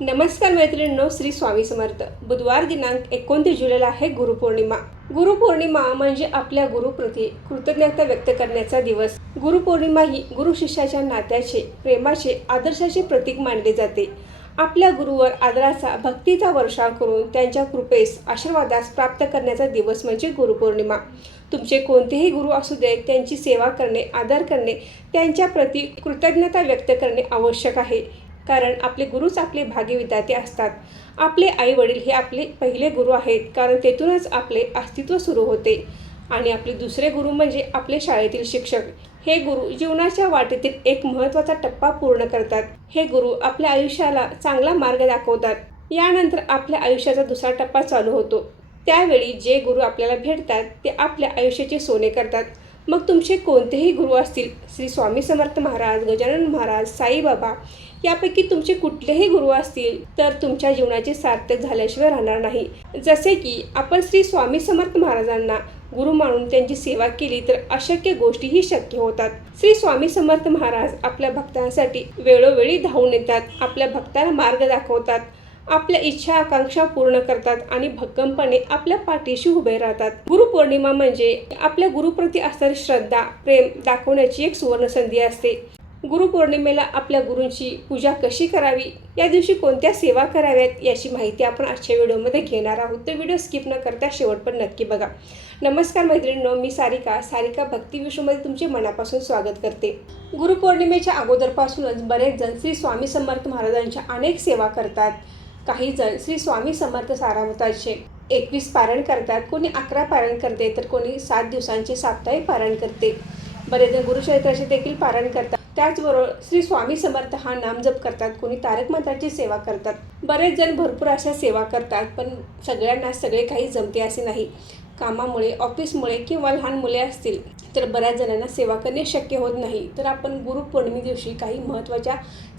नमस्कार मैत्रिणींनो, श्री स्वामी समर्थ. बुधवार दिनांक 29 जुलैला आहे गुरुपौर्णिमा. गुरुपौर्णिमा म्हणजे आपल्या गुरुप्रती कृतज्ञता व्यक्त करण्याचा दिवस. गुरुपौर्णिमा ही गुरु शिष्याच्या नात्याचे, प्रेमाचे, आदर्शाचे प्रतीक मानले जाते. आपल्या गुरुवर आदराचा, भक्तीचा वर्षाव करून त्यांच्या कृपेस, आशीर्वादास प्राप्त करण्याचा दिवस म्हणजे गुरुपौर्णिमा. तुमचे कोणतेही गुरु असू दे, त्यांची सेवा करणे, आदर करणे, त्यांच्या प्रती कृतज्ञता व्यक्त करणे आवश्यक आहे. कारण आपले गुरुच आपले भाग्यविधाते असतात. आपले आई वडील हे आपले पहिले गुरु आहेत, कारण तेथूनच आपले अस्तित्व सुरू होते. आणि आपले दुसरे गुरु म्हणजे आपले शाळेतील शिक्षक. हे गुरु जीवनाच्या वाटेतील एक महत्त्वाचा टप्पा पूर्ण करतात. हे गुरु आपल्या आयुष्याला चांगला मार्ग दाखवतात. यानंतर आपल्या आयुष्याचा दुसरा टप्पा चालू होतो. त्यावेळी जे गुरु आपल्याला भेटतात ते आपल्या आयुष्याचे सोने करतात. मग तुमचे कोणतेही गुरु असतील, श्री स्वामी समर्थ महाराज, गजानन महाराज, साईबाबा, यापैकी तुमचे कुठलेही गुरु असतील तर तुमच्या जीवनाचे सार्थक झाल्याशिवाय राहणार नाही. जसे की आपण श्री स्वामी समर्थ महाराजांना गुरु मानून त्यांची सेवा केली तर अशक्य गोष्टीही शक्य होतात. श्री स्वामी समर्थ महाराज आपल्या भक्तांसाठी वेळोवेळी धावून येतात, आपल्या भक्तांना मार्ग दाखवतात, आपल्या इच्छा आकांक्षा पूर्ण करतात आणि भक्कमपणे आपल्या पाठीशी उभे राहतात. गुरुपौर्णिमा म्हणजे आपल्या गुरुप्रती असणारी श्रद्धा, प्रेम दाखवण्याची एक सुवर्णसंधी असते. गुरुपौर्णिमेला आपल्या गुरूंची पूजा कशी करावी, या दिवशी कोणत्या सेवा कराव्यात याची माहिती आपण आजच्या व्हिडिओमध्ये घेणार आहोत. तर व्हिडिओ स्किप न करता शेवटपर्यंत नक्की बघा. नमस्कार मैत्रिणींनो, मी सारिका भक्ती विश्वमध्ये तुमचे मनापासून स्वागत करते. गुरुपौर्णिमेच्या अगोदरपासूनच बरेच जण श्री स्वामी समर्थ महाराजांच्या अनेक सेवा करतात. काही जण श्री स्वामी समर्थ सारामृताचे 21 पारायण करतात, कोणी 11 पारायण करते, तर कोणी 7 दिवसांचे साप्ताहिक पारायण करते. बरेच जण गुरुचरित्राचे देखील पारायण करतात. त्याचबरोबर श्री स्वामी समर्थ हा नामजप करतात, कोणी तारक मंत्राची सेवा करतात. बरेच जण भरपूर अशा सेवा करतात, पण सगळ्यांना सगळे काही जमते असे नाही. कामामुळे, ऑफिसमुळे किंवा लहान मुले असतील तर बऱ्याच जणांना सेवा करणे शक्य होत नाही. तर आपण गुरुपौर्णिमे दिवशी काही महत्त्वाच्या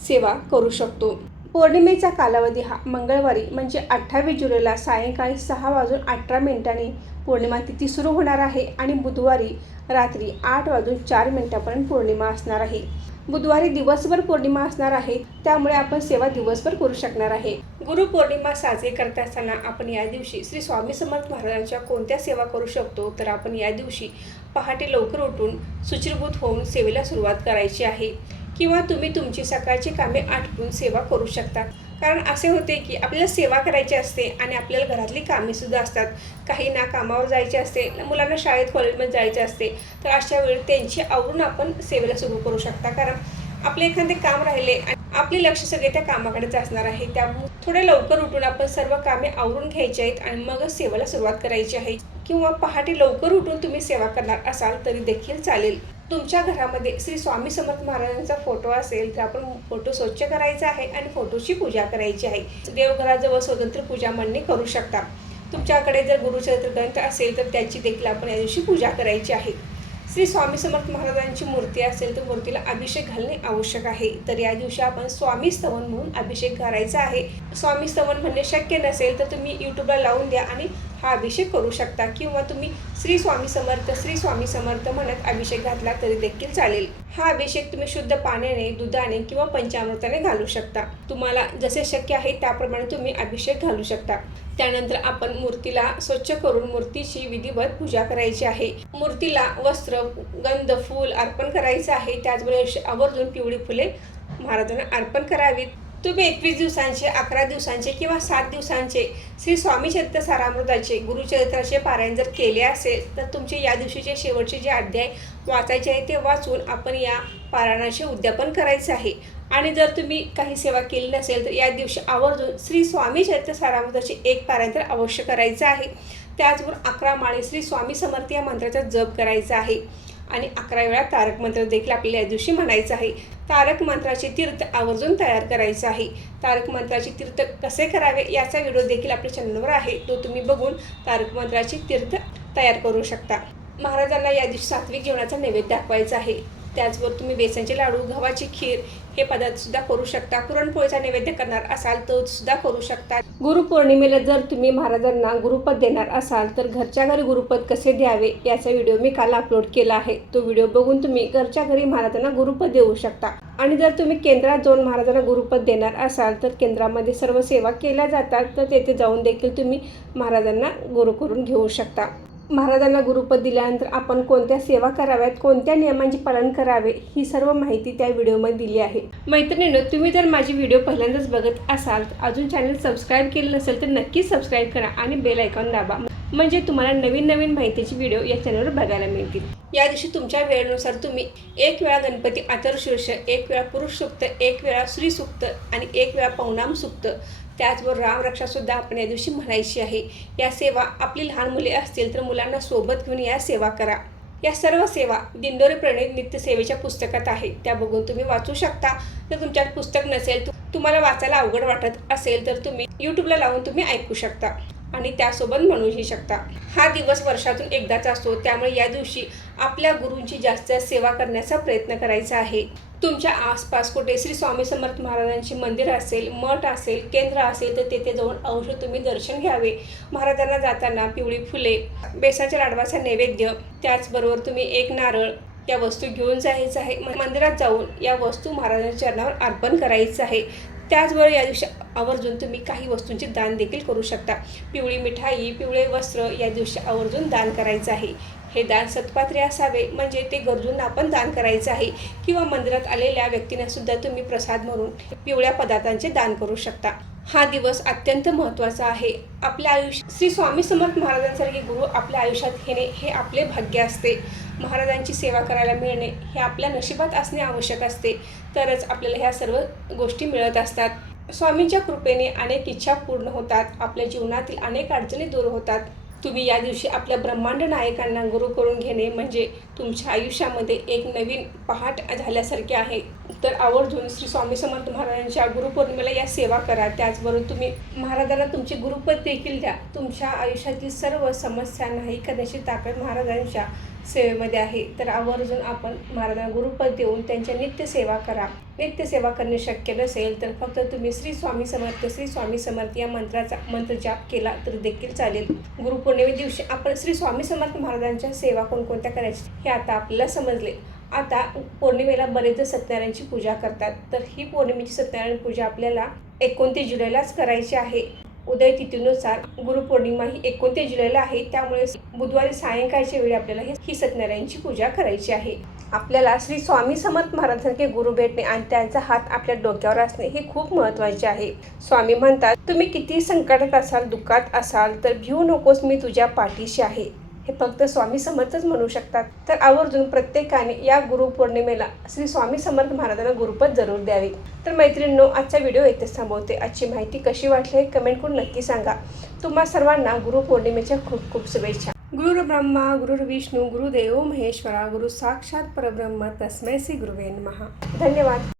सेवा करू शकतो. पौर्णिमेचा कालावधी हा मंगळवारी म्हणजे 28 जुलैला सायंकाळी 6:18 पौर्णिमा तिथी सुरू होणार आहे आणि बुधवारी रात्री 8:04 पौर्णिमा असणार आहे. बुधवारी दिवसभर पौर्णिमा असणार आहे, त्यामुळे आपण सेवा दिवसभर करू शकणार आहे. गुरुपौर्णिमा साजरी करत असताना आपण या दिवशी श्री स्वामी समर्थ महाराजांच्या कोणत्या सेवा करू शकतो, तर आपण या दिवशी पहाटे लवकर उठून शुचिर्भूत होऊन सेवेला सुरुवात करायची आहे. किंवा तुम्ही तुमची सकाळची कामे आटपून सेवा करू शकता. कारण असे होते की आपल्याला सेवा करायची असते आणि आपल्याला घरातली कामेसुद्धा असतात. काहींना कामावर जायचे असते, मुलांना शाळेत कॉलेजमध्ये जायचे असते, तर अशा वेळी त्यांची आवरून आपण सेवेला सुरू करू शकता. कारण आपले एखादे काम राहिले आणि आपले लक्ष सगळे त्या कामाकडेच असणार आहे. त्यामुळे थोडे लवकर उठून आपण सर्व कामे आवरून घ्यायची आहेत आणि मगच सेवेला सुरुवात करायची आहे. किंवा पहाटे लवकर उठून तुम्ही सेवा करणार असाल तरी देखील चालेल. तुमच्या घरामध्ये श्री स्वामी समर्थ महाराजांचा फोटो असेल तर आपण फोटो स्वच्छ करायचा आहे आणि फोटोची पूजा करायची आहे. देवघराजवळ स्वतंत्र पूजा मांडणी करू शकता. तुमच्याकडे जर गुरुचरित्र ग्रंथ असेल तर त्याची देखील आपण या दिवशी पूजा करायची आहे. श्री स्वामी समर्थ महाराजांची मूर्ती असेल तर मूर्तीला अभिषेक घालणे आवश्यक आहे. तर या दिवशी आपण स्वामी स्तवन म्हणून अभिषेक करायचा आहे. स्वामी स्तवन म्हणणे शक्य नसेल तर तुम्ही यूट्यूबला लावून द्या आणि हा अभिषेक करू शकता. किंवा तुम्ही श्री स्वामी समर्थ म्हणत अभिषेक घातला तरी देखील चालेल. हा अभिषेक तुम्ही शुद्ध पाण्याने, दुधाने किंवा पंचामृताने घालू शकता. तुम्हाला जसे शक्य आहे त्याप्रमाणे तुम्ही अभिषेक घालू शकता. त्यानंतर आपण मूर्तीला स्वच्छ करून मूर्तीची विधिवत पूजा करायची आहे. मूर्तीला वस्त्र, गंध, फूल अर्पण करायचं आहे. त्याचबरोबर आवर्जून पिवळी फुले महाराजांना अर्पण करावीत. तुम्ही 21 दिवसांचे, 11 दिवसांचे किंवा 7 दिवसांचे श्री स्वामी चरित्र सारामृताचे गुरुचरित्राचे पारायण जर केले असेल तर तुमचे या दिवशीचे शेवटचे जे अध्याय वाचायचे आहे ते वाचून आपण या पारायणाचे उद्यापन करायचे आहे. आणि जर तुम्ही काही सेवा केली नसेल तर या दिवशी आवर्जून श्री स्वामी चरित्र सारामृताचे 1 पारायण तर अवश्य करायचं आहे. त्याचबरोबर 11 माळे श्री स्वामी समर्थ या मंत्राचा जप करायचा आहे आणि 11 वेळा तारक मंत्र देखील आपल्याला या दिवशी म्हणायचं आहे. तारक मंत्राचे तीर्थ आवर्जून तयार करायचं आहे. तारक मंत्राचे तीर्थ कसे करावे याचा व्हिडिओ देखील आपल्या चॅनलवर आहे, तो तुम्ही बघून तारक मंत्राचे तीर्थ तयार करू शकता. महाराजांना या दिवशी सात्विक जेवणाचा नैवेद्य दाखवायचा आहे. त्याचबरोबर तुम्ही बेसनचे लाडू, गव्हाची खीर हे पदार्थ सुद्धा करू शकता. पुरणपोळीचा नैवेद्य करणार असाल तो सुद्धा करू शकता. गुरुपौर्णिमेला जर तुम्ही महाराजांना गुरुपद देणार असाल तर घरच्या घरी गुरुपद कसे द्यावे याचा व्हिडिओ मी काल अपलोड केला आहे. तो व्हिडिओ बघून तुम्ही घरच्या घरी महाराजांना गुरुपद देऊ शकता. आणि जर तुम्ही केंद्रात जाऊन महाराजांना गुरुपद देणार असाल तर केंद्रामध्ये सर्व सेवा केल्या जातात, तर तेथे जाऊन देखील तुम्ही महाराजांना गुरु करून घेऊ शकता. महाराजांना गुरुपद दिल्यानंतर आपण कोणत्या सेवा कराव्यात, कोणत्या नियमांचे पालन करावे, ही सर्व माहिती त्या व्हिडिओमध्ये दिली आहे. मैत्रिणींनो, तुम्ही जर माझी व्हिडिओ पहिल्यांदाच बघत असाल तर अजून चॅनल सबस्क्राईब केलं नसेल तर नक्कीच सबस्क्राईब करा आणि बेल आयकॉन दाबा, म्हणजे तुम्हाला नवीन नवीन माहितीचे व्हिडिओ या चॅनलवर बघायला मिळतील. या दिवशी तुमच्या वेळेनुसार तुम्ही एक वेळा गणपती अथर्वशीर्ष, एक वेळा पुरुष सूक्त, एक वेळा श्री सूक्त आणि एक वेळा पौर्णाम सूक्त, त्याचबरोबर रामरक्षासुद्धा आपण या दिवशी म्हणायची आहे. या सेवा आपली लहान मुले असतील तर मुलांना सोबत घेऊन या सेवा करा. या सर्व सेवा दिंडोरी प्रणीत नित्यसेवेच्या पुस्तकात आहे, त्या बघून तुम्ही वाचू शकता. जर तुमच्यात पुस्तक नसेल, तुम्हाला वाचायला अवघड वाटत असेल तर तुम्ही यूट्यूबला लावून तुम्ही ऐकू शकता आणि त्यासोबत म्हणूही शकता. हा दिवस वर्षातून एकदाच असतो, त्यामुळे या दिवशी आपल्या गुरूंची जास्त सेवा करण्याचा प्रयत्न करायचा आहे. तुमच्या आसपास कुठे श्री स्वामी समर्थ महाराजांचे मंदिर असेल, मठ असेल, केंद्र असेल तर तेथे जाऊन अवश्य तुम्ही दर्शन घ्यावे. महाराजांना जाताना पिवळी फुले, बेसनाच्या लाडवाचा नैवेद्य, त्याचबरोबर तुम्ही एक नारळ या वस्तू घेऊन जायचं आहे. मंदिरात जाऊन या वस्तू महाराजांच्या चरणावर अर्पण करायचं आहे. त्याचबरोबर या दिवशी आवर्जून तुम्ही काही वस्तूंचे दान देखील करू शकता. पिवळी मिठाई, पिवळे वस्त्र या दिवशी आवर्जून दान करायचं आहे. हे दान सत्पात्रे असावे, म्हणजे ते गरजूंना आपण दान करायचं आहे. किंवा मंदिरात आलेल्या व्यक्तींना सुद्धा तुम्ही प्रसाद म्हणून पिवळ्या पदार्थांचे दान करू शकता. हा दिवस अत्यंत महत्त्वाचा आहे. आपल्या आयुष्यात श्री स्वामी समर्थ महाराजांसारखे गुरु आपल्या आयुष्यात येणे हे आपले भाग्य असते. महाराजांची सेवा करायला मिळणे हे आपल्या नशिबात असणे आवश्यक असते, तरच आपल्याला ह्या सर्व गोष्टी मिळत असतात. स्वामींच्या कृपेने अनेक इच्छा पूर्ण होतात, आपल्या जीवनातील अनेक अडचणी दूर होतात. तुम्ही या दिवशी आपल्या ब्रह्मांड नायकांना गुरु करून घेणे म्हणजे तुमच्या आयुष्यामध्ये एक नवीन पहाट झाल्यासारखे आहे. तर आवर्जून श्री स्वामी समर्थ महाराजांच्या गुरुपौर्णिमेला या सेवा करा. त्याचबरोबर तुम्ही महाराजांना तुमचे गुरुपद देखील द्या. तुमच्या आयुष्यातील सर्व समस्या नाही करण्याची ताकद महाराजांच्या सेवेमध्ये आहे. तर आवर्जून आपण महाराजांना गुरुपद देऊन त्यांच्या नित्य सेवा करा. नित्य सेवा करणे शक्य नसेल तर फक्त तुम्ही श्री स्वामी समर्थ या मंत्राचा मंत्र जाप केला तर देखील चालेल. गुरुपौर्णिमे दिवशी आपण श्री स्वामी समर्थ महाराजांच्या सेवा कोणकोणत्या करायची हे आता आपल्याला समजले. आता पौर्णिमेला बरेच सत्यनारायणची पूजा करतात, तर ही पौर्णिमेची सत्यनारायण पूजा आपल्याला 29 जुलैलाच करायची आहे. उदय तिथीनुसार गुरुपौर्णिमा ही 29 जुलैला आहे, त्यामुळे बुधवारी सायंकाळच्या वेळी आपल्याला ही सत्यनारायणची पूजा करायची आहे. आपल्याला श्री स्वामी समर्थ महाराजांसारखे गुरु भेटणे आणि त्यांचा हात आपल्या डोक्यावर असणे हे खूप महत्त्वाचे आहे. स्वामी म्हणतात, तुम्ही किती संकटात असाल, दुःखात असाल तर भिऊ नकोस, मी तुझ्या पाठीशी आहे. हे फक्त स्वामी समर्थच म्हणू शकतात. तर आवर्जून प्रत्येकाने या गुरुपौर्णिमेला श्री स्वामी समर्थ महाराजांना गुरुपद जरूर द्यावे. तर मैत्रिणींनो, आजचा व्हिडिओ इथेच थांबवते. आजची माहिती कशी वाटली हे कमेंट करून नक्की सांगा. तुम्हा सर्वांना गुरुपौर्णिमेच्या खूप खूप शुभेच्छा. गुरुर् ब्रह्मा गुरुर्विष्णू गुरुदेव महेश्वरा, गुरु साक्षात परब्रह्म तस्मै श्री गुरुवे नमः. धन्यवाद.